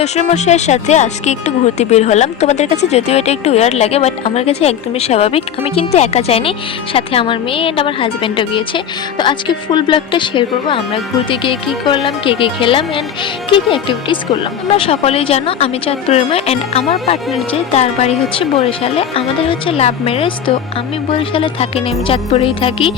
শ্বশুরমশাইয়ের সাথে আজকে একটু ঘুরতে বের হলাম। তোমাদের কাছে যদিও এটা একটু ওয়ার্ড লাগে, বাট আমার কাছে একদমই স্বাভাবিক। আমি কিন্তু একা যাইনি, সাথে আমার মেয়ে এন্ড আমার হাজব্যান্ডও গিয়েছে। তো আজকে ফুল ব্লগটা শেয়ার করবো আমরা ঘুরতে গিয়ে কী করলাম, কে কে খেলাম অ্যান্ড কী কী অ্যাক্টিভিটিস করলাম। তোমরা সকলেই জানো আমি চাঁদপুরের মেয়ে অ্যান্ড আমার পার্টনার যে তার বাড়ি হচ্ছে বরিশালে। আমাদের হচ্ছে লাভ ম্যারেজ। তো আমি বরিশালে থাকি না, আমি চাঁদপুরেই থাকি।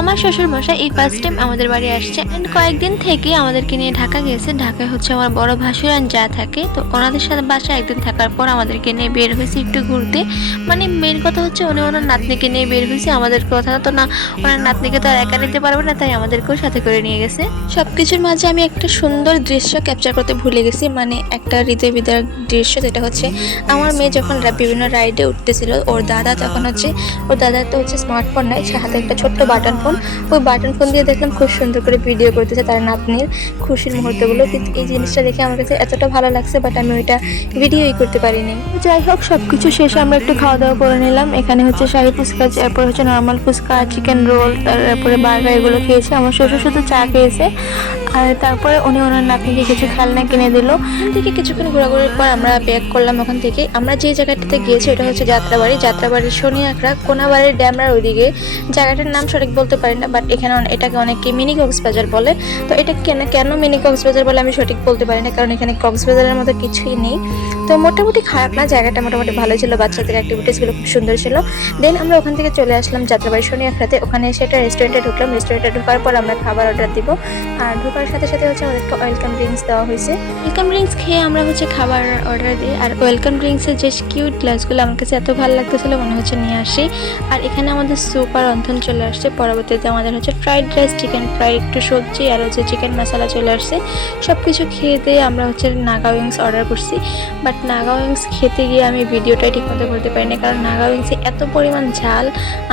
আমার শ্বশুরমশাই এই ফার্স্ট টাইম আমাদের বাড়ি আসছে অ্যান্ড কয়েকদিন থেকে আমাদেরকে নিয়ে ঢাকা গেছে। ঢাকায় হচ্ছে আমার বড় ভাসুরান যা থাকে, তো ওনাদের সাথে বাসায় একদিন থাকার পর আমাদেরকে নিয়ে বের হয়েছে একটু ঘুরতে। মানে মেন কথা হচ্ছে উনি ওনার নাতনিকে নিয়ে বের হয়েছে, আমাদের কথা তো না, ওনার নাতনিকে তো আর একা নিতে পারবে না, তাই আমাদেরকেও সাথে করে নিয়ে গেছে। সবকিছুর মাঝে আমি একটা সুন্দর দৃশ্য ক্যাপচার করতে ভুলে গেছি, মানে একটা হৃদয় বিদারক দৃশ্য, যেটা হচ্ছে আমার মেয়ে যখন বিভিন্ন রাইডে উঠতেছিল, ওর দাদা তখন হচ্ছে, ওর দাদার তো হচ্ছে স্মার্টফোন নাই, সে হাতে একটা ছোট্ট বাটন ফোন, ওই বাটন ফোন দিয়ে দেখলাম খুব সুন্দর করে ভিডিও করতেছে তার নাতনির খুশির মুহূর্তগুলো। কিন্তু এই জিনিসটা দেখে আমার কাছে এতটা ভালো লাগছে, বাট আমি ওইটা ভিডিওই করতে পারিনি। যাই হোক, সবকিছু শেষে আমরা একটু খাওয়া দাওয়া করে নিলাম। এখানে হচ্ছে শাহী ফুচকা, এরপর হচ্ছে নর্মাল ফুচকা, চিকেন রোল, তারপরে বার্গার, এগুলো খেয়েছে। আমার শ্বশুর শুধু চা খেয়েছে, আর তারপরে উনি ওনার নাতনিকে কিছু খেলনা কিনে দিল। ওখান থেকে কিছুক্ষণ ঘোরাঘুরির পর আমরা ব্যাক করলাম। ওখান থেকে আমরা যে জায়গাটাতে গিয়েছি ওটা হচ্ছে যাত্রাবাড়ি। যাত্রাবাড়ির শনিয়াকড়া কোনাবাড়ির ড্যামরার ওইদিকে, জায়গাটার নাম সঠিক বলতে পারি না, বাট এখানে এটাকে অনেকে মিনি কক্সবাজার বলে। তো এটা কেন মিনি কক্সবাজার বলে আমি সঠিক বলতে পারি না, কারণ এখানে কক্সবাজারের মতো কিছুই নেই। তো মোটামুটি খারাপ না, জায়গাটা মোটামুটি ভালো ছিল, বাচ্চাদের অ্যাক্টিভিটিসগুলো খুব সুন্দর ছিল। দেন আমরা ওখান থেকে চলে আসলাম যাত্রাবাড়ি শনিয়াকড়াতে। ওখানে এসে একটা রেস্টুরেন্টে ঢুকলাম। রেস্টুরেন্টে ঢোকার পর আমরা খাবার অর্ডার দিব, আর ঢোকার সাথে সাথে হচ্ছে আমাদেরকে ওয়েলকাম ড্রিঙ্কস দেওয়া হয়েছে। ওয়েলকাম ড্রিঙ্কস খেয়ে আমরা হচ্ছে খাবার অর্ডার দিই। আর ওয়েলকাম ড্রিঙ্কসের যে কিউট গ্লাসগুলো আমার কাছে এত ভালো লাগতেছিল, মনে হচ্ছে নিয়ে আসি। আর এখানে আমাদের স্যুপ আর রন্ধন চলে আসছে। পরবর্তীতে আমাদের হচ্ছে ফ্রাইড রাইস, চিকেন ফ্রাই, একটু সবজি, আর হচ্ছে চিকেন মশলা চলে আসছে। সব কিছু খেয়ে দিয়ে আমরা হচ্ছে নাগা উইংস অর্ডার করছি, বাট নাগা উইংস খেতে গিয়ে আমি ভিডিওটাই ঠিকমতো করতে পারিনি, কারণ নাগা উইংসে এত পরিমাণ ঝাল,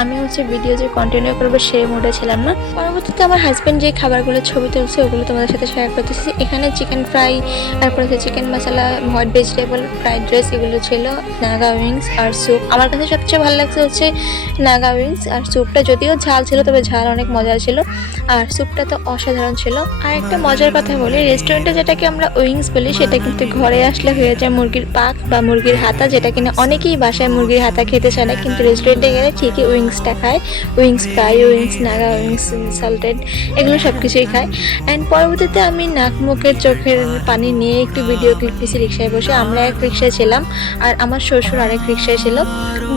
আমি হচ্ছে ভিডিও যে কন্টিনিউ করবো সেই মুডে ছিলাম না। পরবর্তীতে আমার হাজব্যান্ড যে খাবারগুলো ছবি তুলছে ওগুলো তোমাদের সাথে শেয়ার করতেছি। এখানে চিকেন ফ্রাই, তারপরে হচ্ছে চিকেন মশলা, হোয়াইট ভেজিটেবল, ফ্রাইড রাইস, এগুলো ছিল, নাগা উইংস আর স্যুপ। আমার কাছে সবচেয়ে ভালো লাগছে হচ্ছে নাগা উইংস আর স্যুপটা, যদিও ঝাল ছিল তবে ঝাল অনেক মজা ছিল, আর স্যুপটা তো অসাধারণ ছিল। আর একটা মজার কথা বলি, রেস্টুরেন্টে যেটাকে আমরা উইংস বলি সেটা কিন্তু ঘরে আসলে হয়ে যায় মুরগির পাক বা মুরগির হাতা, যেটা কিনা অনেকেই বাসায় মুরগির হাতা খেতে চায় না, কিন্তু রেস্টুরেন্টে গেলে ঠিকই উইংসটা খায়। Wings fry, wings Naga wings, salted, এগুলো সব কিছুই খায়। অ্যান্ড পরবর্তীতে আমি নাক মুখের চোখের পানি নিয়ে একটু ভিডিও ক্লিপ দিয়েছি রিক্সায় বসে। আমরা এক রিক্সায় ছিলাম আর আমার শ্বশুর আরেক রিক্সায় ছিল।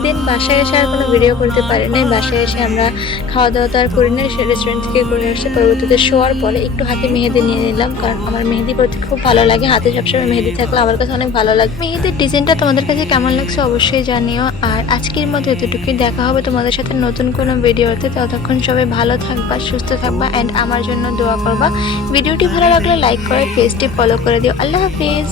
দেন বাসায় এসে আর কোনো ভিডিও করতে পারি নাই। বাসায় এসে আমরা খাওয়া দাওয়া তো আর করি না, সে রেস্টুরেন্ট থেকে করে আসছে। পরবর্তীতে শোয়ার পরে একটু হাতে মেহেদি নিয়ে নিলাম, কারণ আমার মেহেদি পরতে খুব ভালো লাগে। হাতে সবসময় মেহেদি থাকলে আমার কাছে অনেক ভালো লাগে। মেহেদির ডিজাইনটা তোমাদের কাছে কেমন লাগছে অবশ্যই জানিও। আর আজকের মতো এতটুকুই, দেখা হবে তোমাদের সাথে নতুন কোনো ভিডিওতে। ততক্ষণ সবাই ভালো থাকবা, সুস্থ থাকবা অ্যান্ড আমার জন্য দোয়া করবা। ভিডিওটি ভালো লাগলে লাইক করে পেজটি ফলো করে দিও। আল্লাহ হাফিজ।